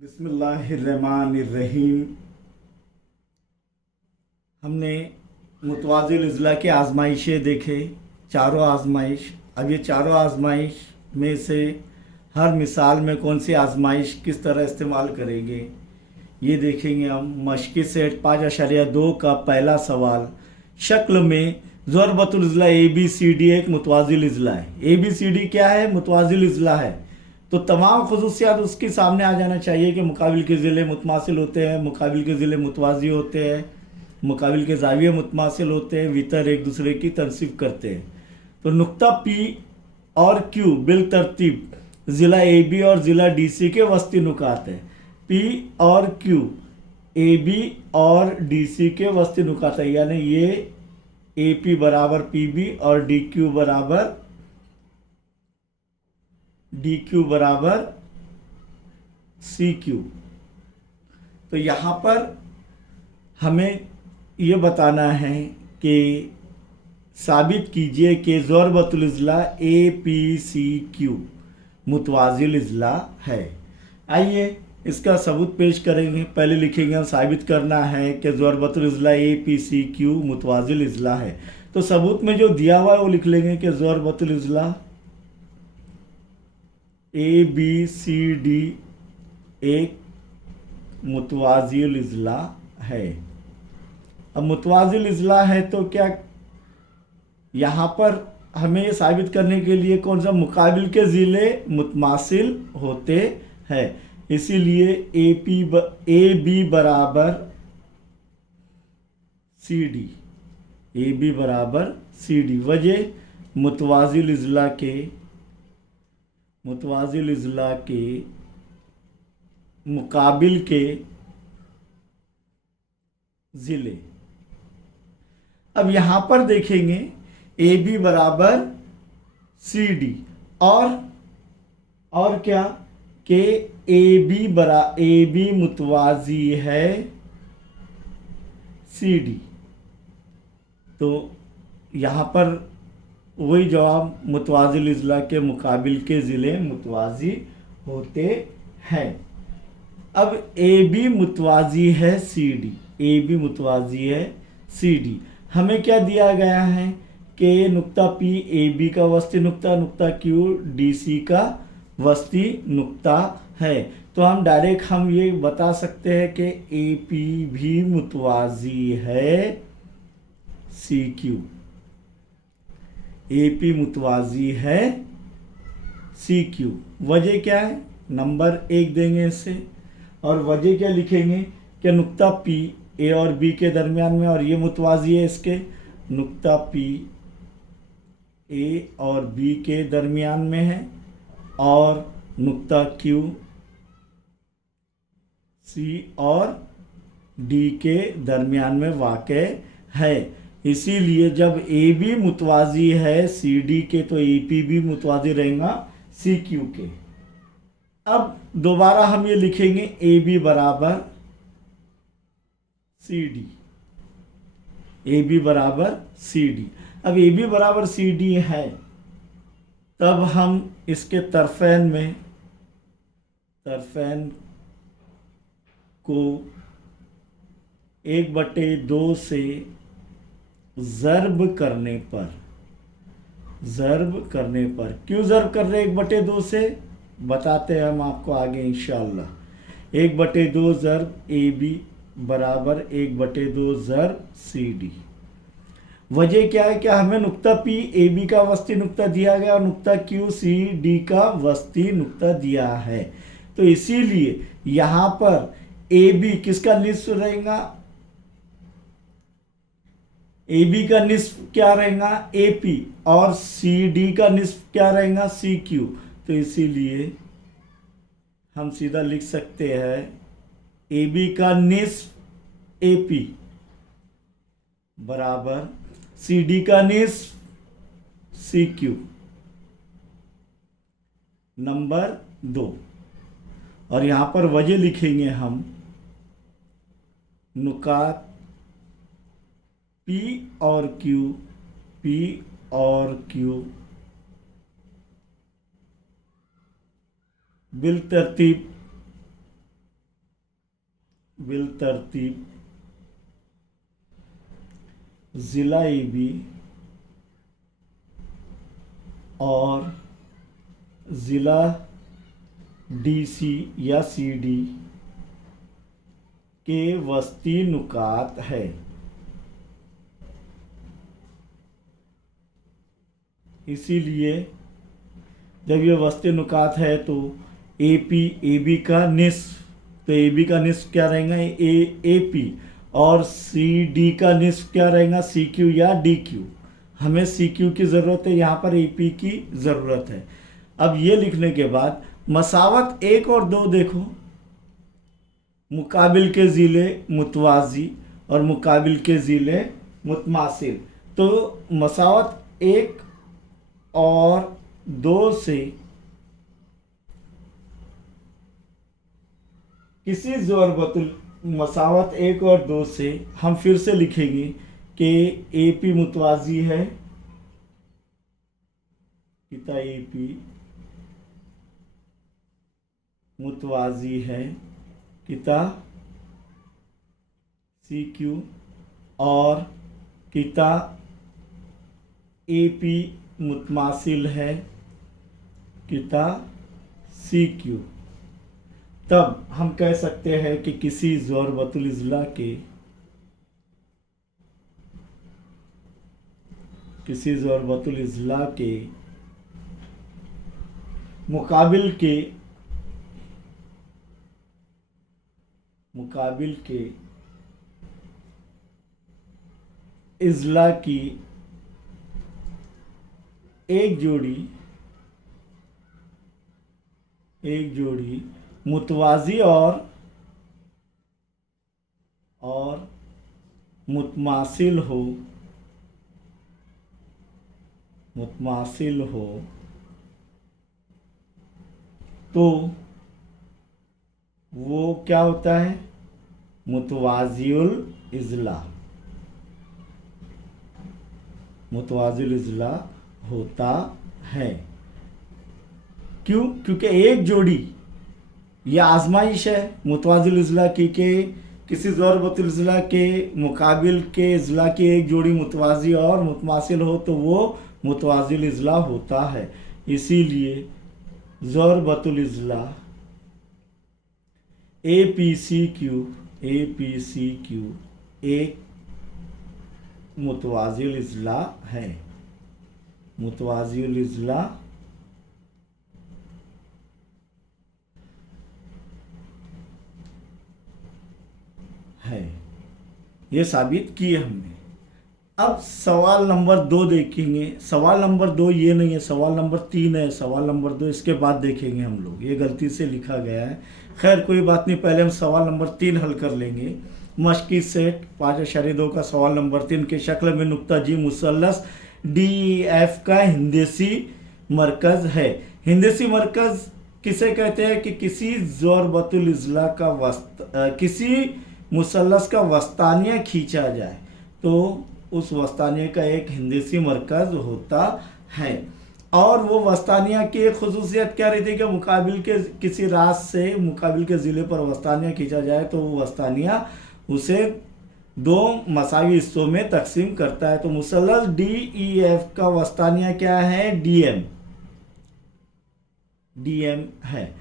बिस्मिल्लाहिर्रहमानिर्रहीम। हमने मुतवाज़िल अज़ला की आज़माइशें देखे, चारों आज़माइश। अब ये चारों आज़माइश में से हर मिसाल में कौन सी आज़माइश किस तरह इस्तेमाल करेंगे ये देखेंगे हम। मश्क़ी सेट 5.2 का पहला सवाल, शक्ल में ज़रबतुल अज़ला ABCD एक मुतवाज़िल अज़ला है। ABCD क्या है? मुतवाज़िल अज़ला है। तो तमाम खसूसियात उसके सामने आ जाना चाहिए कि मुकाबिल के ज़िले मुतमासिल होते हैं, मुकाबिल के ज़िले मुतवाज़ी होते हैं, मुकाबिल के ज़ाविये मुतमासिल होते हैं, वितर एक दूसरे की तनसीब करते हैं। तो नुक्ता P और Q बिल तरतीब ज़िला AB और ज़िला DC के वस्ती नुकात है। P और Q AB और DC के वस्ती नुकात है, यानी ये AP बराबर PB और DQ बराबर CQ। तो यहाँ पर हमें ये बताना है कि साबित कीजिए कि ज़रबतुल अज़ला APCQ मुतवाज़िल अज़ला है। आइए इसका सबूत पेश करेंगे। पहले लिखेंगे हम साबित करना है कि ज़रबतुल अज़ला APCQ मुतवाज़िल अज़ला है। तो सबूत में जो दिया हुआ है वो लिख लेंगे कि ज़रबतुल अज़ला ABCD एक मुतवाज़िल अज़ला है। अब मुतवाज़िल अज़ला है तो क्या यहाँ पर हमें ये साबित करने के लिए कौन सा मुकाबिल के ज़िले मुतमासिल होते हैं, इसीलिए AB बराबर CD। वजह मुतवाज़िल अज़ला के मुकाबिल के ज़िले। अब यहाँ पर देखेंगे AB बराबर CD और क्या कि AB मुतवाज़ी है CD। तो यहाँ पर वही जवाब मुतवाज़िल अज़ला के मुकाबिल के ज़िले मुतवाज़ी होते हैं। अब AB मुतवाज़ी है CD। हमें क्या दिया गया है कि नुक्ता P AB का वस्ती नुक्ता Q DC का वस्ती नुक्ता है। तो हम ये बता सकते हैं कि AP भी मुतवाज़ी है CQ। AP मुतवाज़ी है CQ। वजह क्या है? नंबर 1 देंगे इसे, और वजह क्या लिखेंगे कि नुक्ता P A और B के दरमियान में, और ये मुतवाज़ी है इसके, नुक्ता P A और B के दरमियान में है, और नुक्ता Q C और D के दरमियान में वाक़े है। इसीलिए जब AB मुतवाज़ी है CD के तो AP भी मुतवाज़ी रहेगा CQ के। अब दोबारा हम ये लिखेंगे AB बराबर CD। अब AB बराबर CD है, तब हम इसके तरफ़ैन को 1/2 से ज़र्ब करने पर क्यों ज़र्ब कर रहे हैं 1/2 से, बताते हैं हम आपको आगे इंशाअल्लाह। 1/2 ज़र्ब AB बराबर 1/2 ज़र्ब CD। वजह क्या है कि हमें नुक्ता P AB का वस्ती नुक्ता दिया गया और नुक्ता Q C D का वस्ती नुक्ता दिया है। तो इसीलिए यहाँ पर AB किसका निस्फ रहेगा? AB का निस्फ क्या रहेगा? AP। और CD का निस्फ क्या रहेगा? CQ। तो इसीलिए हम सीधा लिख सकते हैं AB का निस्फ AP बराबर CD का निस्फ CQ। नंबर 2। और यहाँ पर वजह लिखेंगे हम, नुकात P और Q बिल तरतीब बिल तरतीब ज़िला ईबी और ज़िला डीसी या सीडी के वस्ती नुकात है। इसीलिए जब ये वस्ती नुकात है तो एबी का निस्फ, तो एबी का निस्फ क्या रहेगा, एपी, और सीडी का निस्फ क्या रहेगा, सीक्यू या डीक्यू। हमें सीक्यू की ज़रूरत है, यहाँ पर एपी की ज़रूरत है। अब ये लिखने के बाद मसावत 1 और 2 देखो, मुकाबिल के ज़िले मुतवाज़ी और मुकाबिल के ज़िले मुतमासिल। तो मसावत 1 और 2 से किसी ज़रूरतुल मसावत 1 और 2 से हम फिर से लिखेंगे कि एपी मुतवाज़ी है, किता एपी मुतवाज़ी है, किता सीक्यू, और किता एपी मुतमासिल है, किता सीक्यू। तब हम कह सकते हैं कि किसी ज़रूरतुल इज़्ला के मुकाबिल के इज़्ला की एक जोड़ी मुतवाज़ी और मुतमासिल हो तो वो क्या होता है, मुतवाज़िउल इज़्ला होता है। क्यों? क्योंकि एक जोड़ी, यह आजमाइश है मुतवाज़िल इज़्ला की के किसी ज़रूरतुल इज़्ला के मुकाबिल के इज़्ला की एक जोड़ी मुतवाज़ी और मुतमासिल हो तो वो मुतवाज़िल इज़्ला होता है। इसीलिए ज़रूरतुल इज़्ला एपीसीक्यू एक मुतवाज़िल इज़्ला है, मुतवाज़िल इज़्ला है। ये साबित किए हमने। अब सवाल नंबर 2 देखेंगे। सवाल नंबर 2 ये नहीं है, सवाल नंबर 3 है। सवाल नंबर 2 इसके बाद देखेंगे हम लोग, ये गलती से लिखा गया है। खैर कोई बात नहीं, पहले हम सवाल नंबर 3 हल कर लेंगे। मश्की सेट 5.2 का सवाल नंबर 3 के शक्ल में नुक्ता जी मुसल्लस DEF का हिंदसी मरकज़ है। हिंदसी मरकज़ किसे कहते हैं कि किसी ज़रूरतुल इज़्ला का किसी मुसल्लस का वस्तानिया खींचा जाए तो उस वस्तानिया का एक हिंदसी मरकज़ होता है। और वो वस्तानिया की एक खुसूसियत क्या रहती है कि मुकाबिल के किसी राज से मुकाबिल के ज़िले पर वस्तानिया खींचा जाए तो वो वस्तानिया उसे 2 मसावी हिस्सों में तकसीम करता है। तो मुसल्लस DEF का वस्तानिया क्या है, DM है।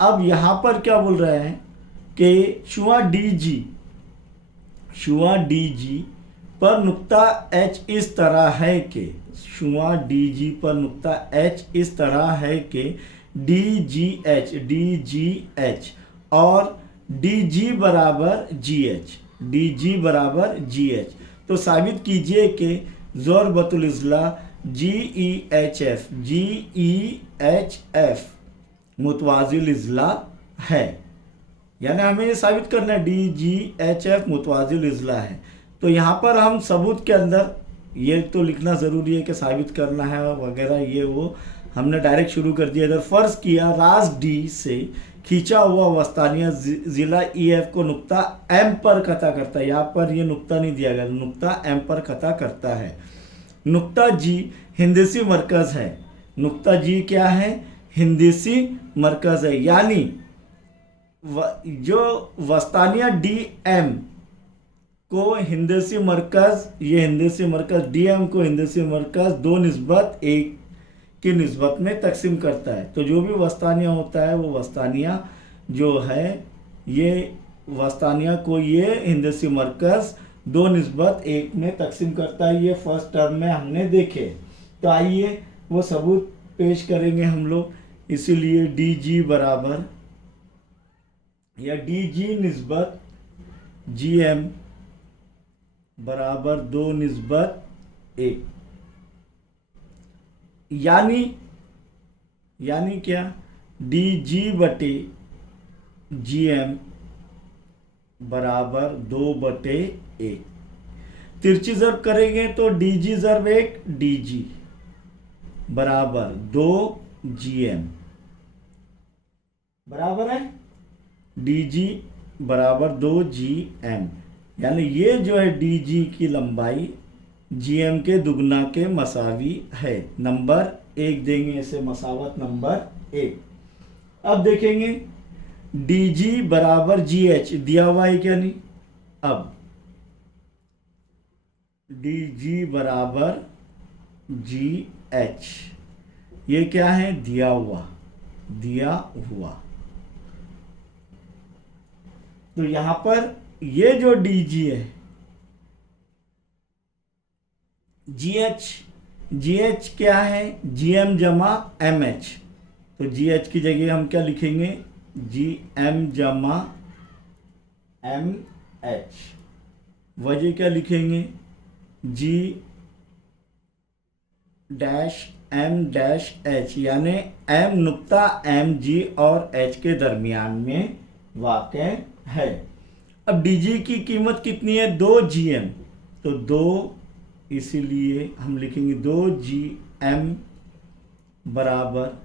अब यहाँ पर क्या बोल रहे हैं कि शुआ DG पर नुक्ता H इस तरह है कि शुआ DG पर नुक्ता H इस तरह है कि DGH और DG बराबर GH। तो साबित कीजिए कि ज़रूरतुल इज़्ला GEHF मुतवाज़िल इज़्ला है। यानी हमें ये साबित करना है DGHF मुतवाज़िल इज़्ला है। तो यहाँ पर हम सबूत के अंदर ये तो लिखना ज़रूरी है कि साबित करना है वगैरह, ये वो हमने डायरेक्ट शुरू कर दिया। इधर फ़र्ज़ किया राज D से खींचा हुआ वस्तानिया ज़िला EF को नुक्ता M पर कता करता है। यहाँ पर ये नुक्ता नहीं दिया गया, नुक्ता M पर कता करता है। नुक्ता G हिंदसी मरकज़ है। नुक्ता G क्या है, हिंदसी मरकज़ है। यानी जो वस्तानिया डी एम को हिंदसी मरकज़, ये हिंदसी मरकज़ डी एम को हिंदसी मरकज़ 2:1 की निस्बत में तकसीम करता है। तो जो भी वस्तानिया होता है वो वस्तानिया जो है ये वस्तानिया को ये हिंदसी मरकज़ 2:1 में तकसीम करता है। ये फर्स्ट टर्म में हमने देखे। तो आइए वो सबूत पेश करेंगे हम लोग। इसीलिए डी जी बराबर या डी जी निस्बत जी एम बराबर 2:1, यानी क्या, डी जी बटे जी एम बराबर 2/1। तिरछी ज़रब करेंगे तो डी जी ज़रब 1 डी जी बराबर 2 जी एम बराबर है डी जी बराबर 2 जी एम। यानी ये जो है डी जी की लंबाई जी एम के दुगना के मसावी है। नंबर 1 देंगे इसे, मसावत नंबर 1। अब देखेंगे डी जी बराबर जी एच दिया हुआ है क्या, नहीं। अब डी जी बराबर जी एच, ये क्या है, दिया हुआ। तो यहां पर ये जो डी जी है जी एच क्या है, जी एम जमा एम एच। तो जी एच की जगह हम क्या लिखेंगे, जी एम जमा एम एच। वजह क्या लिखेंगे, जी डैश एम डैश एच, यानी एम नुक्ता एम जी और एच के दरमियान में वाक़ है। अब डी जी की कीमत कितनी है, 2 जी एम। तो 2, इसीलिए हम लिखेंगे 2 जी एम बराबर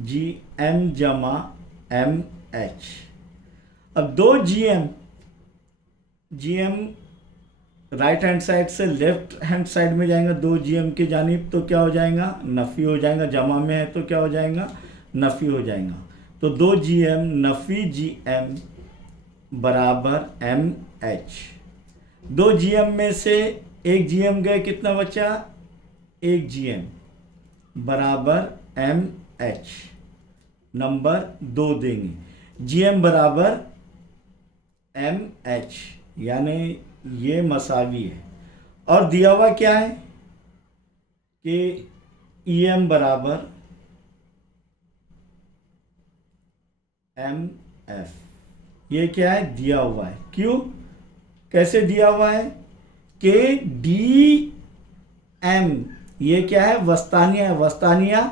जी एम जमा एम एच। अब 2 G M right hand side से लेफ्ट हैंड साइड में जाएगा 2 जी एम की जानिब, तो क्या हो जाएगा, नफ़ी हो जाएगा। जमा में है तो क्या हो जाएगा, नफ़ी हो जाएगा। तो 2 जी एम नफ़ी जी एम बराबर एम एच। 2 जी एम में से 1 जी एम गए, कितना बचा, 1 जी एम बराबर एम एच। नंबर 2 देंगे, जी एम बराबर एम एच, यानी ये मसावी है। और दिया हुआ क्या है कि ई एम बराबर एम एफ। ये क्या है, दिया हुआ है। क्यों, कैसे दिया हुआ है कि डी एम ये क्या है, वस्तानिया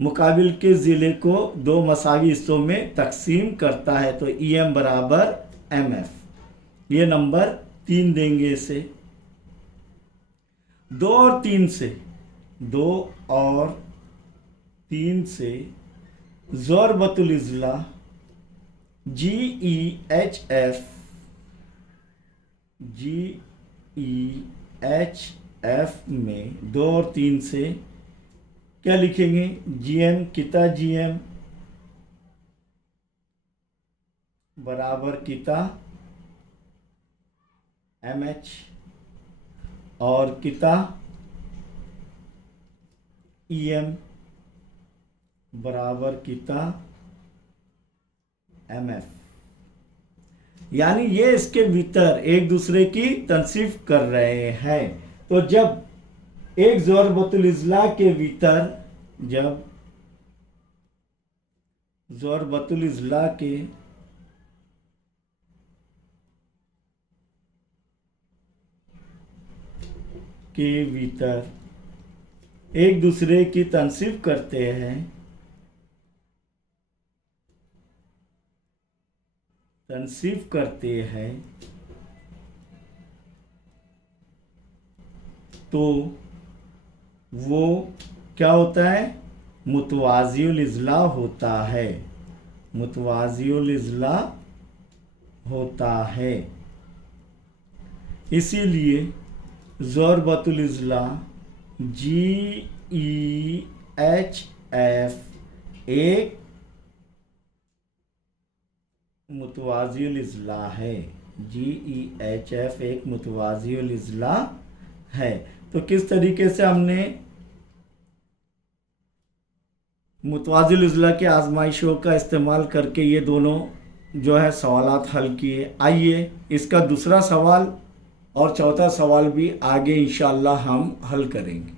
मुकाबिल के ज़िले को 2 मसावी हिस्सों में तकसीम करता है। तो ई एम बराबर एम एफ। ये नंबर 3 देंगे इसे। 2 और 3 से ज़रबतुल इज़ला जी ई एच एफ में 2 और 3 से क्या लिखेंगे, जी एम किता जी एम बराबर किता एम एच और किता ई एम बराबर किता एम एफ। यानी ये इसके भीतर एक दूसरे की तनसीफ कर रहे हैं। तो जब एक ज़रबतुल इज़ला के भीतर, जब ज़रबतुल इज़ला के भीतर एक दूसरे की तनसीफ करते हैं, तो वो क्या होता है, मुतवाज़िउल इज़ला होता है। इसीलिए ज़रबतुल इज़ला जी ई एच एफ एक मुतवाज़िल इज़ला है। GEHF एक मुतवाज़िल इज़ला है। तो किस तरीके से हमने मुतवाज़िल इज़ला की आज़माइशों का इस्तेमाल करके ये दोनों जो है सवालात हल किए। आइए इसका दूसरा सवाल और चौथा सवाल भी आगे इंशाअल्लाह हम हल करेंगे।